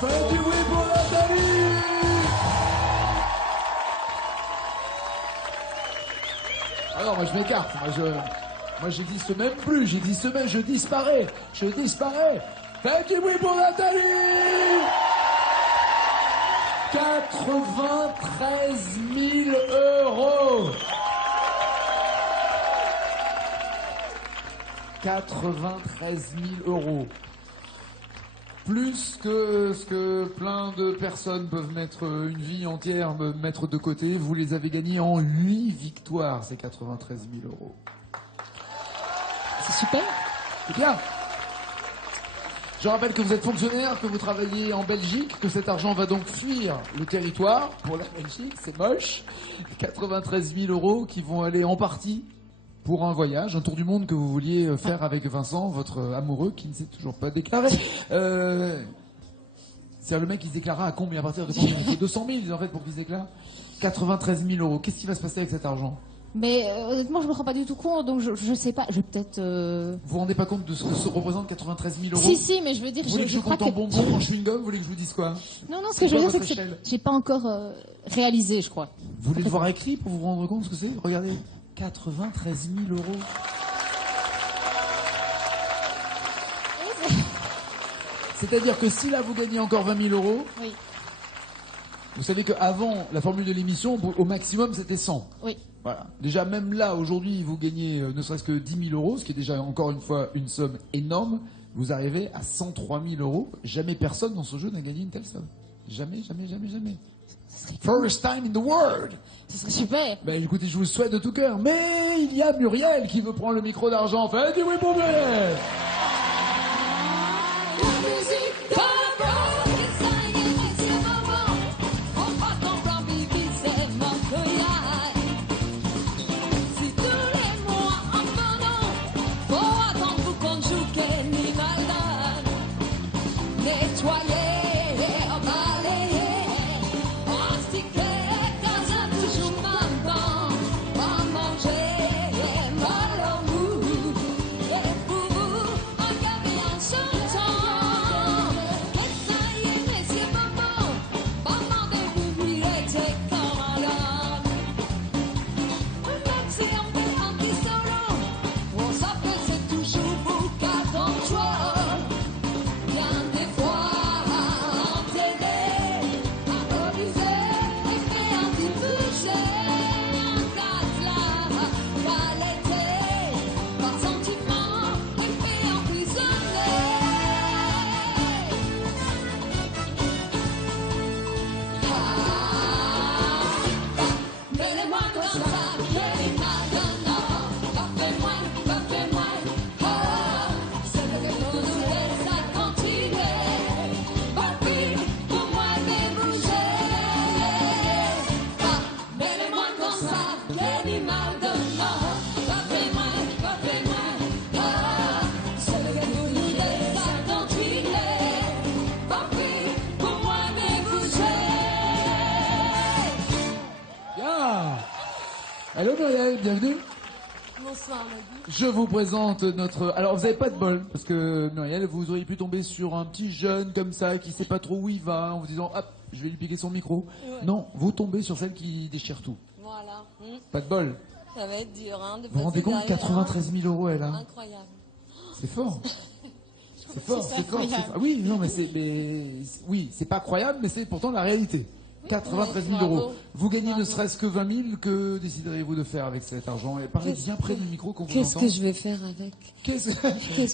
Faites du bruit pour Nathalie. Alors moi je m'écarte, moi j'existe même plus, j'existe même, je disparais. Faites du bruit pour Nathalie. 93 000 €. 93 000 €. Plus que ce que plein de personnes peuvent mettre une vie entière, mettre de côté. Vous les avez gagnés en 8 victoires, ces 93 000 €. C'est super. C'est bien. Je rappelle que vous êtes fonctionnaire, que vous travaillez en Belgique, que cet argent va donc fuir le territoire pour la Belgique, c'est moche. 93 000 € qui vont aller en partie pour un voyage, un tour du monde que vous vouliez faire avec Vincent, votre amoureux, qui ne s'est toujours pas déclaré. C'est le mec qui se déclarera à combien, à partir de combien? C'est 200 000 en fait pour qu'il se déclare. 93 000 €. Qu'est-ce qui va se passer avec cet argent? Mais honnêtement, je me rends pas du tout compte, donc je sais pas. Je vais peut-être. Vous vous rendez pas compte de ce que représente 93 000 €? Si, mais je veux dire, vous voulez que je compte en bonbons, en chewing-gum? Vous voulez que je vous dise quoi? Non, ce que je veux dire, c'est que j'ai pas encore réalisé, je crois. Vous voulez le voir écrit pour vous rendre compte ce que c'est? Regardez, 93 000 €. C'est-à-dire que si là vous gagnez encore 20 000 €, oui. Vous savez qu'avant la formule de l'émission, au maximum c'était 100. Oui. Voilà. Déjà même là aujourd'hui vous gagnez ne serait-ce que 10 000 €, ce qui est déjà encore une fois une somme énorme. Vous arrivez à 103 000 €. Jamais personne dans ce jeu n'a gagné une telle somme. Jamais. First time in the world. Ce serait super. Ben écoutez, je vous le souhaite de tout cœur. Mais il y a Muriel qui veut prendre le micro d'argent. Faites du bruit pour Muriel. Allô Muriel, bienvenue. Bonsoir Maggie. Je vous présente notre... Alors vous n'avez pas de bol, parce que Muriel, vous auriez pu tomber sur un petit jeune comme ça, qui sait pas trop où il va, en vous disant, hop, je vais lui piquer son micro. Ouais. Non, vous tombez sur celle qui déchire tout. Voilà. Pas de bol. Ça va être dur, hein, de vous vous rendez compte, 93 000 € elle a. Incroyable. C'est fort. C'est fort. Oui, non, mais oui, c'est pas croyable, mais c'est pourtant la réalité. 93 000 €. Vous gagnez ne serait-ce que 20 000, que déciderez-vous de faire avec cet argent? Et parlez bien près du micro qu'on vous entend. Qu'est-ce que je vais faire avec? Qu'est-ce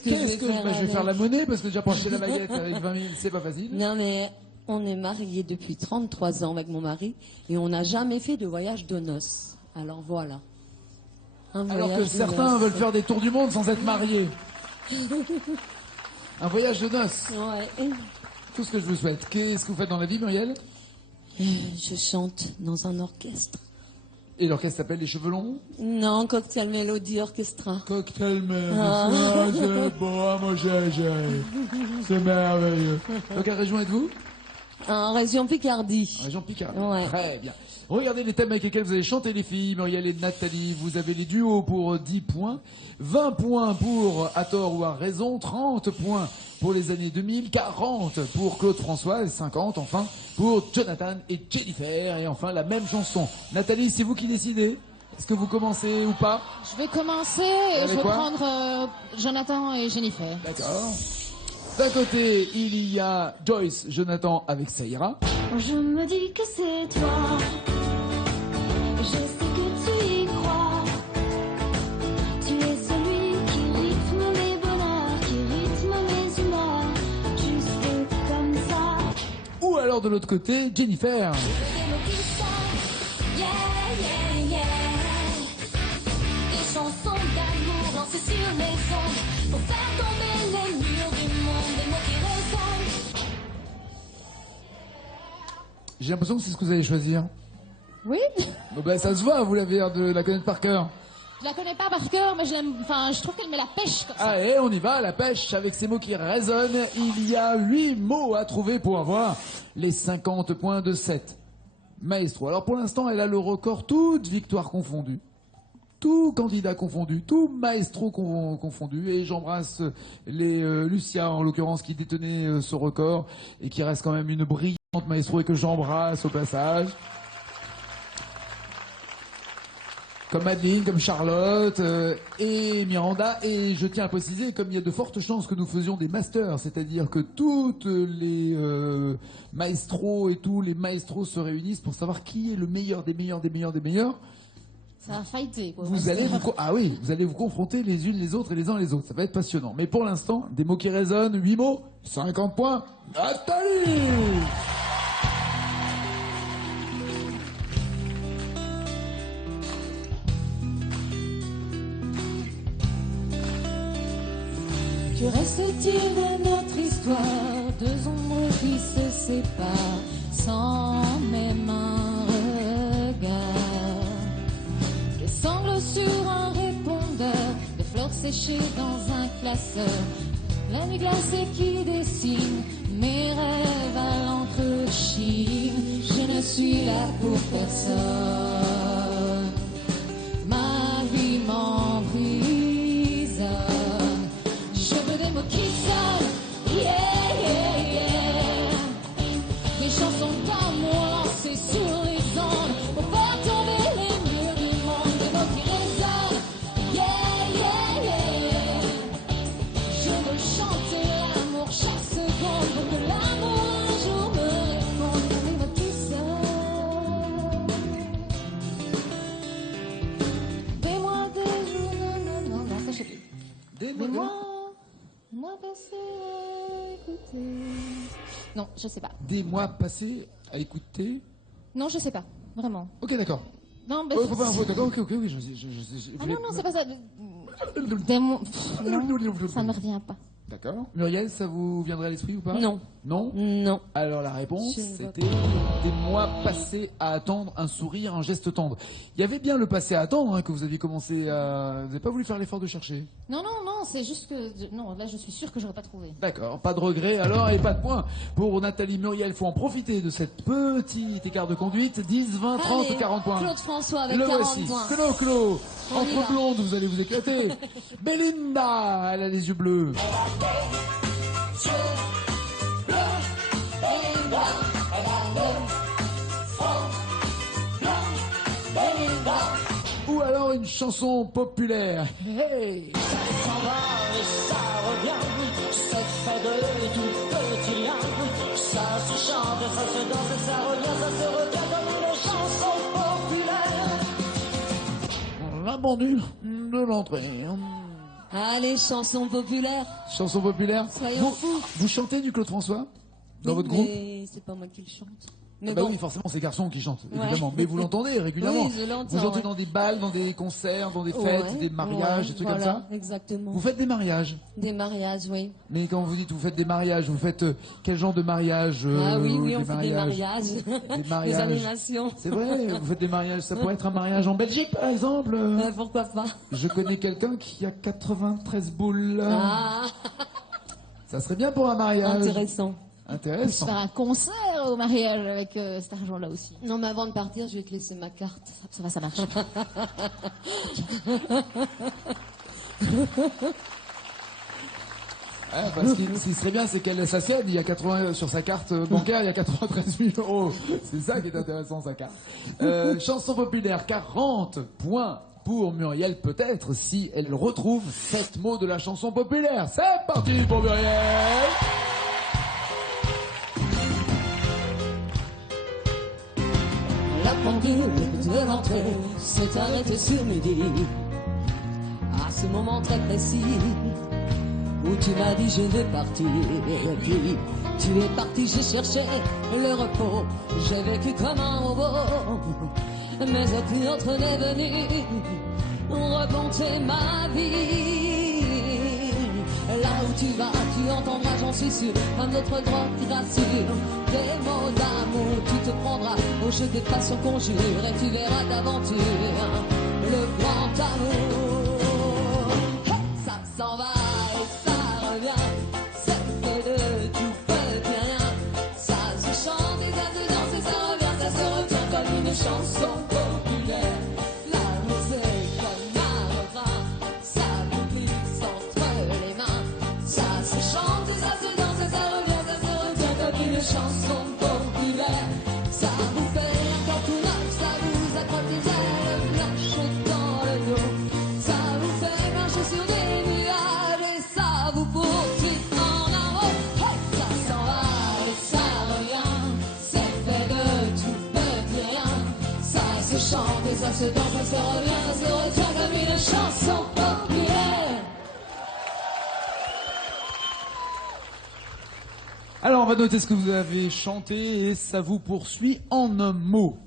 que je vais faire la monnaie, parce que déjà pour acheter la baguette avec 20 000, c'est pas facile. Non mais on est mariés depuis 33 ans avec mon mari et on n'a jamais fait de voyage de noces. Alors voilà. Alors que certains veulent faire des tours du monde sans être mariés. Un voyage de noces. Ouais. Tout ce que je vous souhaite. Qu'est-ce que vous faites dans la vie, Muriel? Je chante dans un orchestre. Et l'orchestre s'appelle Les Cheveux Longs? Non, Cocktail Melody Orchestra. Cocktail Melody, c'est beau, moi j'ai. C'est merveilleux. Dans quelle région êtes-vous? En région Picardie. Région Picardie. Ouais. Très bien. Regardez les thèmes avec lesquels vous allez chanter les filles, Muriel et Nathalie. Vous avez les duos pour 10 points, 20 points pour À tort ou à raison, 30 points pour les années 2000, 40 pour Claude François et 50 enfin pour Jonathan et Jennifer. Et enfin la même chanson. Nathalie, c'est vous qui décidez. Est-ce que vous commencez ou pas? Je vais commencer et je vais quoi prendre Jonathan et Jennifer. D'accord. D'un côté, il y a Joyce, Jonathan avec Ça ira. Je me dis que c'est toi. Je sais que tu y crois. Tu es celui qui rythme mes bonheurs, qui rythme mes humeurs. Juste comme ça. Ou alors de l'autre côté, Jennifer. Yeah, yeah, yeah. Des chansons d'amour lancées sur les ondes pour faire tomber les murs du monde. Des mots qui résonnent. J'ai l'impression que c'est ce que vous allez choisir. Oui. Bon ben ça se voit, vous l'avez l'air de la connaître par cœur. Je la connais pas par cœur, mais je trouve qu'elle met la pêche comme ça. Allez, on y va, la pêche, avec ces mots qui résonnent. Il y a 8 mots à trouver pour avoir les 50 points de 7. Maestro. Alors pour l'instant, elle a le record, toutes victoires confondues. Tout candidat confondu, tout maestro confondu. Et j'embrasse les Lucia, en l'occurrence, qui détenait ce record et qui reste quand même une brillante maestro et que j'embrasse au passage. Comme Madeleine, comme Charlotte et Miranda. Et je tiens à préciser, comme il y a de fortes chances que nous faisions des masters, c'est-à-dire que toutes les maestros et tous les maestros se réunissent pour savoir qui est le meilleur des meilleurs des meilleurs des meilleurs. Ça va fighter, quoi. Vous allez vous confronter les unes les autres et les uns les autres. Ça va être passionnant. Mais pour l'instant, des mots qui résonnent, 8 mots, 50 points. Nathalie! Que reste-t-il de notre histoire? Deux ombres qui se séparent sans même un regard. Des sanglots sur un répondeur, des fleurs séchées dans un classeur. La nuit glacée qui dessine mes rêves à l'encre chine. Je ne suis là pour personne. Ma vie m'emprisonne. Des mots qui sonnent, yeah, yeah, yeah. Des chansons d'amour lancées sur les ondes pour faire tomber les murs du monde. Des mots qui résonnent, yeah, yeah, yeah. Je veux chanter l'amour chaque seconde pour que l'amour un jour me réponde. Des mots qui sonnent. Des mois, des jours, non, ça je sais plus. Des mois. Moi passé à écouter. Non, je sais pas. Des mois passés à écouter. Non, je sais pas. Vraiment. Ok, d'accord. Non, mais... Faut pas d'accord, ok, oui. Ah non, c'est pas ça. Non, ça me revient pas. D'accord. Muriel, ça vous viendrait à l'esprit ou pas? Non. Non? Non. Alors la réponse, Je ne vois c'était des mois passés à attendre un sourire, un geste tendre. Il y avait bien le passé à attendre, hein, que vous aviez commencé à... Vous n'avez pas voulu faire l'effort de chercher? Non, c'est juste que... Non, là, je suis sûre que j'aurais pas trouvé. D'accord, pas de regret alors et pas de points. Pour Nathalie, Muriel, faut en profiter de cette petite écart de conduite. 10, 20, 30 Allez, ou 40 points. Claude François avec Le 40 voici. points. Clo. On y Entre va. blondes, vous allez vous éclater. Belinda, elle a les yeux bleus. Ou alors une chanson populaire. Hey. Ça va et ça revient, c'est fait de tout petit lien. Ça se chante, ça se danse et ça revient, ça se retient comme une chanson populaire. La bandule de l'entrée. Allez, chanson populaire. Chanson populaire. Soyons fous. Vous chantez du Claude François dans Oui, votre groupe? Mais c'est pas moi qui le chante. Mais Bah bon. oui, forcément, c'est les garçons qui chantent, Ouais. évidemment. Mais vous l'entendez régulièrement. Oui, je l'entends, Vous chantez ouais. dans des balles, dans des concerts, dans des fêtes, Ouais, des mariages, ouais, des trucs voilà, comme ça. Exactement. Vous faites des mariages. Des mariages, oui. Mais quand vous dites vous faites des mariages, vous faites quel genre de mariage? Ah oui, on fait des mariages. Des mariages. Des animations. C'est vrai, vous faites des mariages. Ça pourrait être un mariage en Belgique, par exemple. Pourquoi pas? Je connais quelqu'un qui a 93 boules. Ah, Ça serait bien pour un mariage. intéressant. On peut se Intéressant. faire un concert au mariage avec cet argent-là aussi. Non, mais avant de partir, je vais te laisser ma carte. Ça va, ça marche. Ouais, parce que ce qui serait bien, c'est qu'elle s'assied. Il y a 80 sur sa carte bancaire, il y a 93 000 euros. C'est ça qui est intéressant, sa carte. Chanson populaire, 40 points pour Muriel, peut-être, si elle retrouve 7 mots de la chanson populaire. C'est parti pour Muriel. La pendule de l'entrée s'est arrêtée sur midi. À ce moment très précis où tu m'as dit je vais partir. Et puis tu es parti, j'ai cherché le repos. J'ai vécu comme un robot. Mais aucune autre n'est venue remonter ma vie. Là où tu vas, tu entendras, j'en suis sûr, un autre droit qui rassure. Des mots d'amour, tu te prendras au jeu des passions conjure et tu verras d'aventure le grand amour. Hey, ça s'en va et ça revient, c'est fait de tout petit rien. Ça se chante et ça se danse et ça revient, ça se retient comme une chanson populaire. L'amour c'est comme un refrain, ça vous glisse entre les mains. Ça se chante et ça se danse et ça revient, ça se retient comme une chanson populaire. Ça vous fait un corps tout neuf, ça vous accroche des ailes blanches dans le dos. Ça vous fait marcher sur des nuages et ça vous poursuit en un haut. Hey, ça s'en va et ça revient, c'est fait de tout petit rien. Ça se chante et ça se danse, ça se revient, ça se retient comme une chanson populaire. Alors, on va noter ce que vous avez chanté et ça vous poursuit en un mot.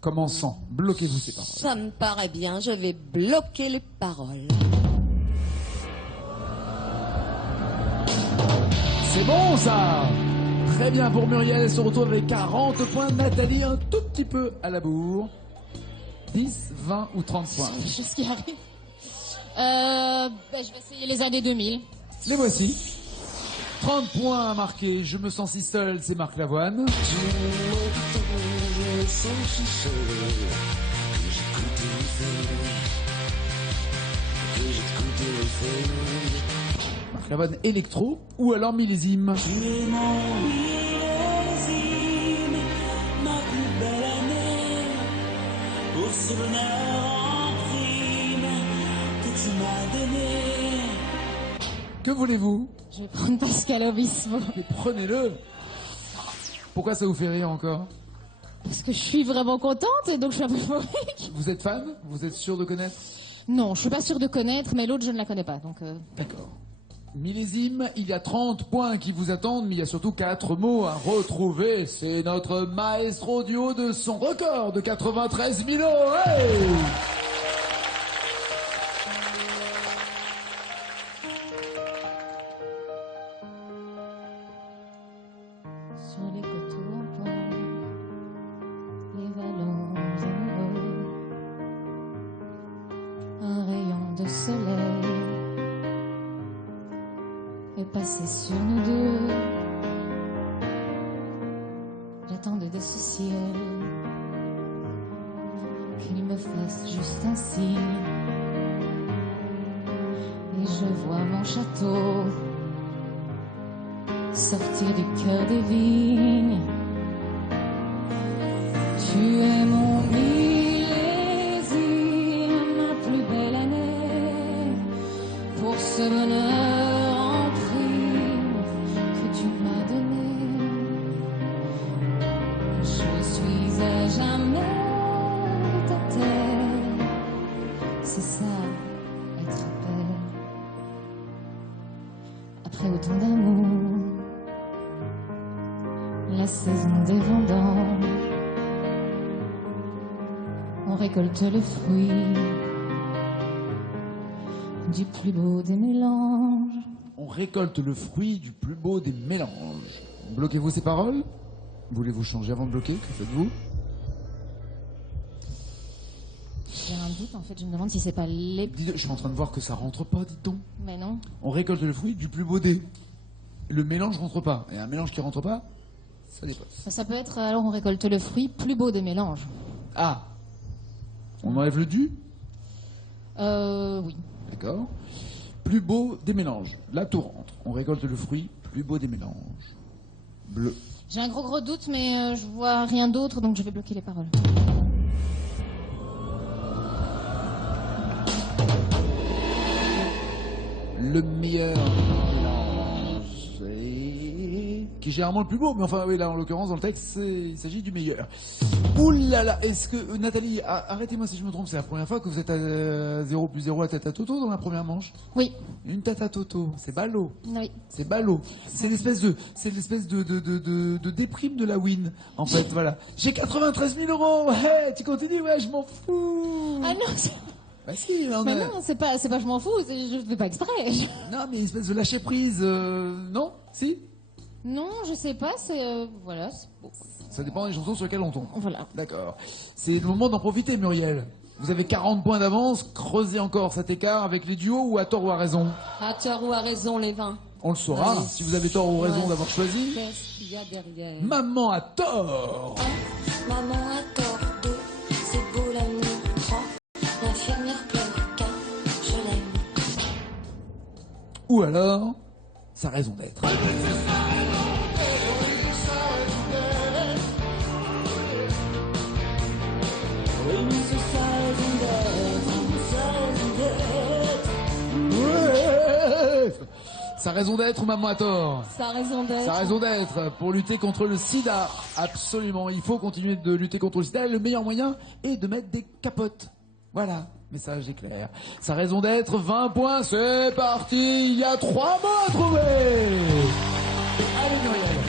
Commençant, bloquez-vous ces paroles. Ça me paraît bien, je vais bloquer les paroles. C'est bon ça. Très bien pour Muriel, elle se retrouve avec 40 points. Nathalie, un tout petit peu à la bourre. 10, 20 ou 30 points. Des choses qui arrivent. Je vais essayer les années 2000. Les voici. 30 points marqués, je me sens si seul, c'est Marc Lavoine. Marc Lavoine électro ou alors millésime. Tu es mon millésime, ma plus belle année, pour ce bonheur en prime que tu m'as donné. Que voulez-vous? Je vais prendre Pascal Obispo. Mais prenez-le. Pourquoi ça vous fait rire encore? Parce que je suis vraiment contente et donc je suis un peu euphorique. Vous êtes fan? Vous êtes sûr de connaître? Non, je suis pas sûre de connaître, mais l'autre je ne la connais pas. Donc D'accord. Millésime, il y a 30 points qui vous attendent, mais il y a surtout 4 mots à retrouver. C'est notre maestro du haut de son record de 93 000 euros. Hey! sur les coteaux en pente, les vallons amoureux, un rayon de soleil est passé sur nous deux. J'attendais de ce ciel qu'il me fasse juste un signe, et je vois mon château sortir du cœur des vignes. Tu es mon millésime, ma plus belle année, pour ce bonheur en prime que tu m'as donné. Je suis à jamais ta terre, c'est ça, être père. Après autant d'amour, la saison des vendanges, on récolte le fruit du plus beau des mélanges. On récolte le fruit du plus beau des mélanges. Bloquez-vous ces paroles? Voulez-vous changer avant de bloquer? Que faites-vous? J'ai un doute en fait, je me demande si c'est pas les... Je suis en train de voir que ça rentre pas, dites donc. Mais non. On récolte le fruit du plus beau des... Le mélange rentre pas. Et un mélange qui rentre pas, ça dépasse. Ça peut être, alors on récolte le fruit plus beau des mélanges. Ah. On enlève le du? Oui. D'accord. Plus beau des mélanges. Là, tout rentre. On récolte le fruit plus beau des mélanges. Bleu. J'ai un gros doute, mais je vois rien d'autre, donc je vais bloquer les paroles. Le meilleur mélange. Qui est généralement le plus beau, mais enfin, oui, là, en l'occurrence, dans le texte, il s'agit du meilleur. Ouh là là, est-ce que, Nathalie, arrêtez-moi si je me trompe, c'est la première fois que vous êtes à 0 plus 0 à tête à Toto dans la première manche? Oui. Une tête à Toto, c'est ballot. Oui. C'est ballot. C'est l'espèce de déprime de la win, en fait, voilà. J'ai 93 000 euros, ouais, tu continues, ouais, je m'en fous. Ah non, Bah si, là, on mais a... non, c'est pas je m'en fous, je fais pas exprès. Non, mais une espèce de lâcher prise, non? Si? Non, je sais pas, c'est, voilà. Ça dépend des chansons sur lesquelles on tombe. Voilà. D'accord. C'est le moment d'en profiter, Muriel. Vous avez 40 points d'avance, creusez encore cet écart avec les duos ou à tort ou à raison? À tort ou à raison, les 20. On le saura, Ouais. si vous avez tort ou raison Ouais. d'avoir choisi. Qu'est-ce qu'il y a derrière? Maman a tort. Maman a tort, 2, c'est beau l'amour, 3, l'infirmière pleure, 4, je l'aime. Ou alors, sa raison d'être. Ouais. Sa raison d'être, maman a tort. Sa raison d'être. Sa raison d'être pour lutter contre le sida. Absolument, il faut continuer de lutter contre le sida. Et le meilleur moyen est de mettre des capotes. Voilà, message est clair. Sa raison d'être, 20 points, c'est parti. Il y a 3 mots à trouver. Allez, Muriel.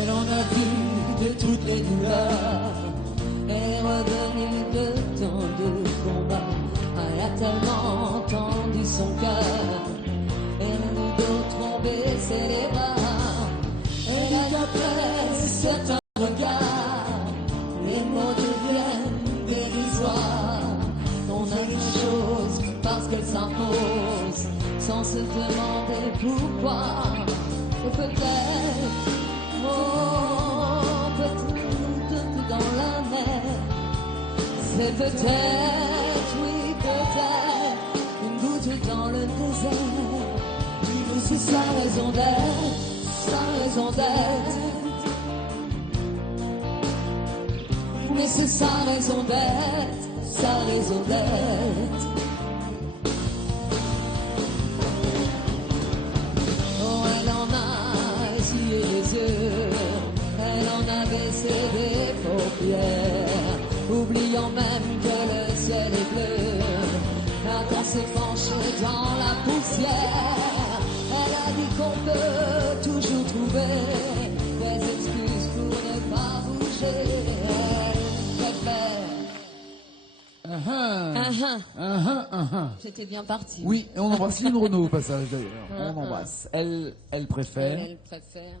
Elle en a vu de toutes les douleurs. Elle est revenue de tant de combats. Elle a tellement entendu son cœur. Et nous d'autres ont baissé les bras. Et là d'après certains regards, les mots deviennent dérisoires. On a une chose parce qu'elle s'impose, sans se demander pourquoi. Et peut-être, oh, peut-être dans la mer. C'est peut-être, oui, peut-être, une goutte dans le désert. Ou c'est sa raison d'être, sa raison d'être. Mais c'est sa raison d'être, sa raison d'être. Oh, elle en a essuyé les yeux, elle en a baissé des paupières, oubliant même que le ciel est bleu. Quand s'est penché dans la poussière, elle a dit qu'on peut toujours trouver des excuses pour ne pas bouger. Elle préfère. J'étais bien partie. Oui, et on embrasse Lynn Renaud au passage d'ailleurs. On embrasse. Elle préfère. Elle préfère.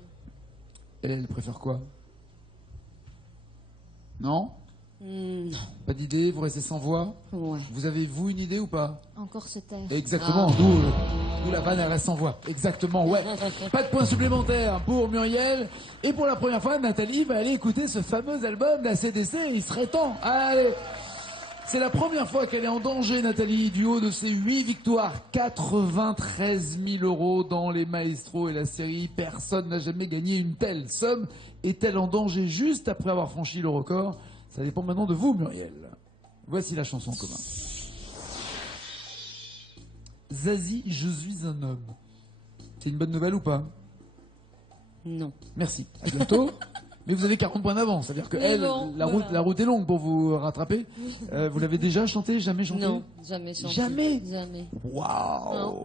Elle préfère quoi? Non? Non. Pas d'idée, vous restez sans voix? Ouais. Vous avez, vous, une idée ou pas? Encore se taire. Exactement, d'où la vanne elle reste sans voix. Exactement, ouais. Pas de points supplémentaires pour Muriel. Et pour la première fois, Nathalie va aller écouter ce fameux album de la CDC. Il serait temps. Allez. C'est la première fois qu'elle est en danger, Nathalie, du haut de ses 8 victoires. 93 000 euros dans les Maestros et la série. Personne n'a jamais gagné une telle somme. Est-elle en danger juste après avoir franchi le record? Ça dépend maintenant de vous, Muriel. Voici la chanson en commun. Zazie, je suis un homme. C'est une bonne nouvelle ou pas? Non. Merci. À bientôt. Mais vous avez 40 points d'avance. C'est-à-dire que Mais elle, bon, la voilà. route est longue pour vous rattraper. Vous l'avez déjà chanté? Jamais chanté? Non, jamais chanté. Jamais? Jamais. Waouh!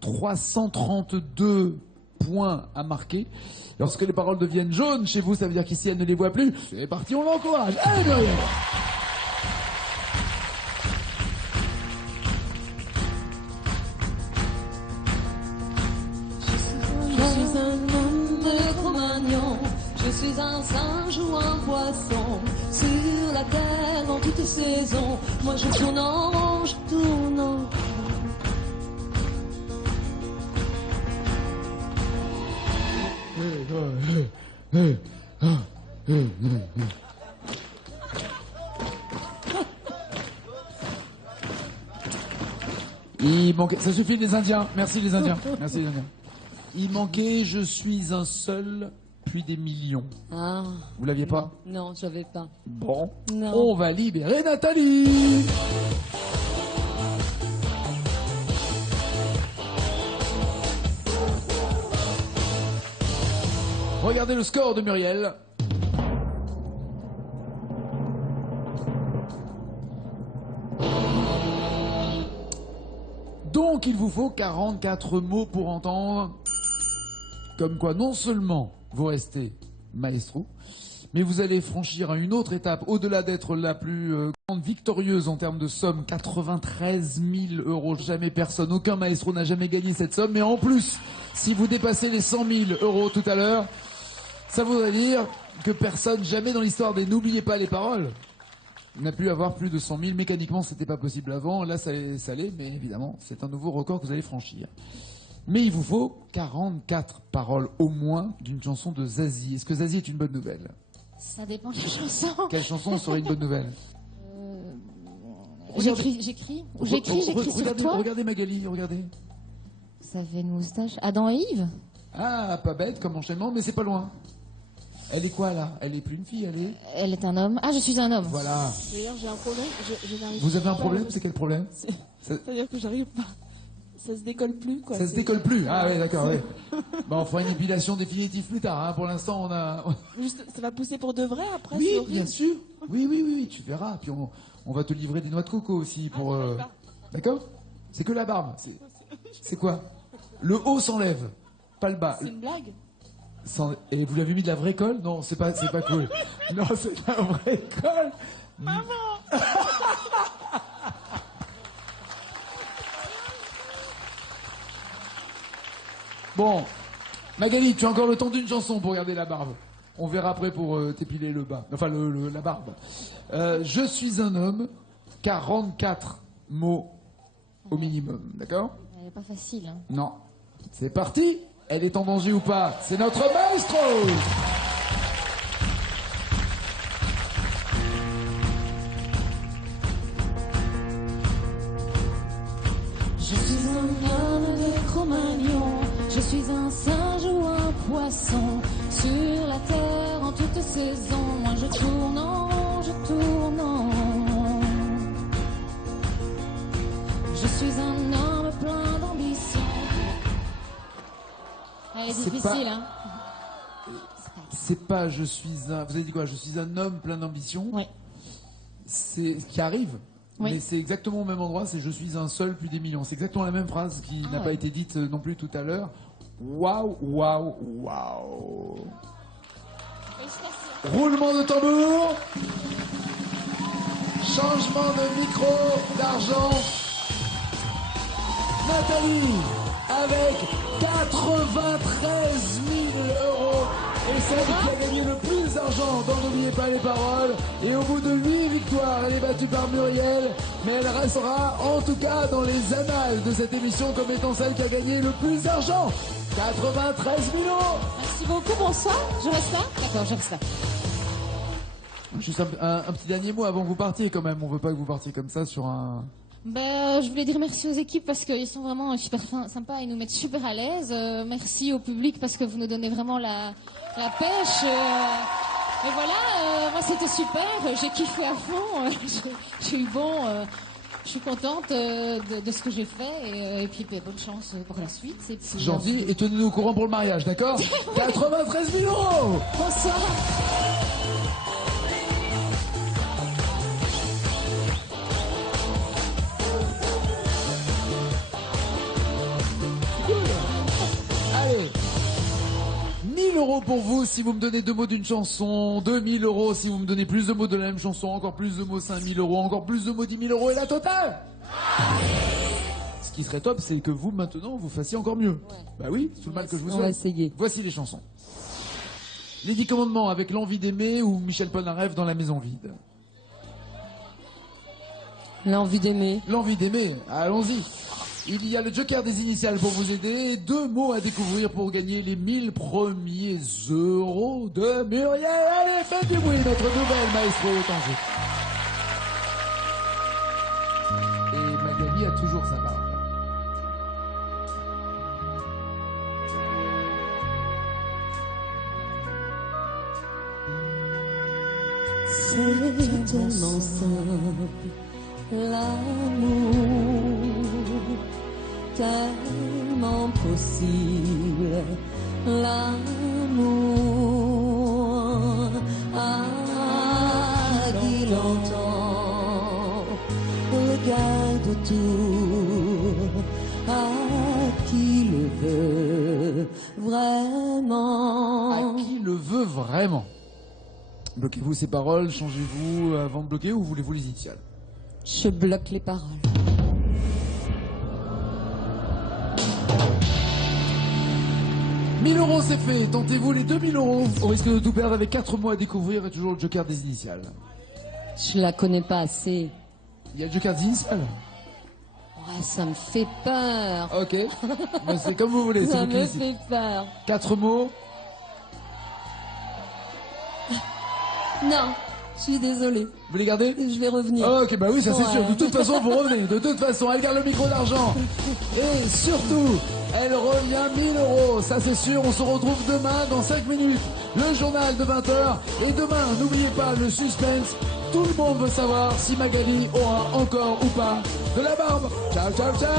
332 points à marquer. Lorsque les paroles deviennent jaunes chez vous, ça veut dire qu'ici elle ne les voit plus. C'est parti, on l'encourage. Allez, Muriel! Je suis un homme de Cro-Magnon, je suis un singe ou un poisson. Sur la terre, en toutes saisons, moi je tourne en rond, je tourne en Il manquait... Ça suffit les Indiens. Merci les Indiens. Merci les Indiens. Il manquait je suis un seul, puis des millions. Ah. Vous l'aviez pas? Non, j'avais pas. Bon. Non. On va libérer Nathalie. Regardez le score de Muriel. Donc il vous faut 44 mots pour entendre. Comme quoi non seulement vous restez maestro, mais vous allez franchir à une autre étape, au-delà d'être la plus grande victorieuse en termes de somme, 93 000 euros. Jamais personne, aucun maestro n'a jamais gagné cette somme. Mais en plus, si vous dépassez les 100 000 euros tout à l'heure, ça voudrait dire que personne, jamais dans l'histoire des N'oubliez pas les paroles, n'a pu avoir plus de 100 000. Mécaniquement, c'était pas possible avant. Là, ça l'est, mais évidemment, c'est un nouveau record que vous allez franchir. Mais il vous faut 44 paroles au moins d'une chanson de Zazie. Est-ce que Zazie est une bonne nouvelle? Ça dépend des chansons. Quelle chanson serait une bonne nouvelle? J'écris sur toi. Regardez Magali, regardez. Ça fait une moustache. Adam et Yves. Ah, pas bête comme enchaînement, mais c'est pas loin. Elle est quoi là? Elle est plus une fille, elle est... Elle est un homme. Ah, je suis un homme. Voilà. D'ailleurs, j'ai un problème. Je n'arrive Vous avez un pas problème? C'est quel problème? C'est-à-dire que j'arrive pas. Ça se décolle plus, quoi. Ça se décolle plus. Ah ouais, d'accord, ouais. Bon, on fera une épilation définitive plus tard, hein. Pour l'instant, on a... Juste, ça va pousser pour de vrai après? Oui, c'est horrible. bien sûr. Oui, tu verras. Puis on va te livrer des noix de coco aussi pour... D'accord? C'est que la barbe. C'est quoi? Le haut s'enlève, pas le bas. C'est une blague? Et vous l'avez mis de la vraie colle? Non, c'est pas cool. Non, c'est de la vraie colle. Maman! Bon, Magali, tu as encore le temps d'une chanson pour garder la barbe. On verra après pour t'épiler le bas. Enfin, la barbe. Je suis un homme, 44 mots au minimum, d'accord? Elle est pas facile. Hein. Non. C'est parti. Elle est en danger ou pas? C'est notre maestro. Je suis un homme de Cro-Magnon, je suis un singe ou un poisson, sur la terre en toute saison, moi je tourne en rond, je tourne en rond. Je suis un homme plein d'ambition. Elle est C'est difficile, pas- hein. C'est pas je suis un... Vous avez dit quoi? Je suis un homme plein d'ambition. Oui. C'est ce qui arrive. Oui. Mais c'est exactement au même endroit, c'est je suis un seul puis des millions. C'est exactement la même phrase qui n'a pas été dite non plus tout à l'heure. Waouh, waouh, waouh. Roulement de tambour. Changement de micro d'argent. Nathalie avec 93 000 euros. Et celle qui a gagné le plus d'argent dans N'oubliez pas les paroles. Et au bout de 8 victoires, elle est battue par Muriel. Mais elle restera en tout cas dans les annales de cette émission comme étant celle qui a gagné le plus d'argent. 93 000 euros. Merci beaucoup, bonsoir. Je reste là? D'accord, je reste là. Juste un petit dernier mot avant que vous partiez quand même. On veut pas que vous partiez comme ça sur un... Je voulais dire merci aux équipes parce qu'ils sont vraiment super sympas, ils nous mettent super à l'aise. Merci au public parce que vous nous donnez vraiment la pêche. Et voilà, moi c'était super, j'ai kiffé à fond, j'ai eu bon, je suis contente de ce que j'ai fait et puis bonne chance pour la suite. Et puis, gentil. Et tenez-nous au courant pour le mariage, d'accord? 93 000 euros. Bonsoir. Allez, 1000 euros pour vous si vous me donnez 2 mots d'une chanson, 2000 euros si vous me donnez plus de mots de la même chanson, encore plus de mots 5000 euros, encore plus de mots 10 000 euros et la totale. Ce qui serait top, c'est que vous maintenant vous fassiez encore mieux. Bah oui, c'est tout le mal que je vous souhaite. On va essayer. Voici les chansons. Les 10 commandements avec l'envie d'aimer ou Michel Polnareff dans la maison vide. L'envie d'aimer. L'envie d'aimer, allons-y. Il y a le joker des initiales pour vous aider. 2 mots à découvrir pour gagner les 1000 premiers euros de Muriel. Allez, faites du bruit, notre nouvelle maestro Tanger. Et Magali a toujours sa barbe. C'est tellement simple, l'amour, tellement possible, l'amour, à qui l'entend, regarde autour, à qui le veut vraiment. À qui le veut vraiment? Bloquez-vous ces paroles, changez-vous avant de bloquer ou voulez-vous les initiales? Je bloque les paroles. « 1000 euros, c'est fait. Tentez-vous les 2000 euros. Au risque de tout perdre avec 4 mots à découvrir et toujours le joker des initiales. Je la connais pas assez. Il y a le joker des initiales. Ouais, ça me fait peur. Ok. Mais c'est comme vous voulez. Ça vous me qui fait peur. 4 mots. Non, je suis désolée. Vous les gardez? Je vais revenir. Ok, bah oui, ça c'est Ouais. sûr. De toute façon, vous revenez. De toute façon, elle garde le micro d'argent. Et surtout, elle revient 1000 euros. Ça c'est sûr. On se retrouve demain dans 5 minutes. Le journal de 20h. Et demain, n'oubliez pas le suspense. Tout le monde veut savoir si Magali aura encore ou pas de la barbe. Ciao, ciao, ciao.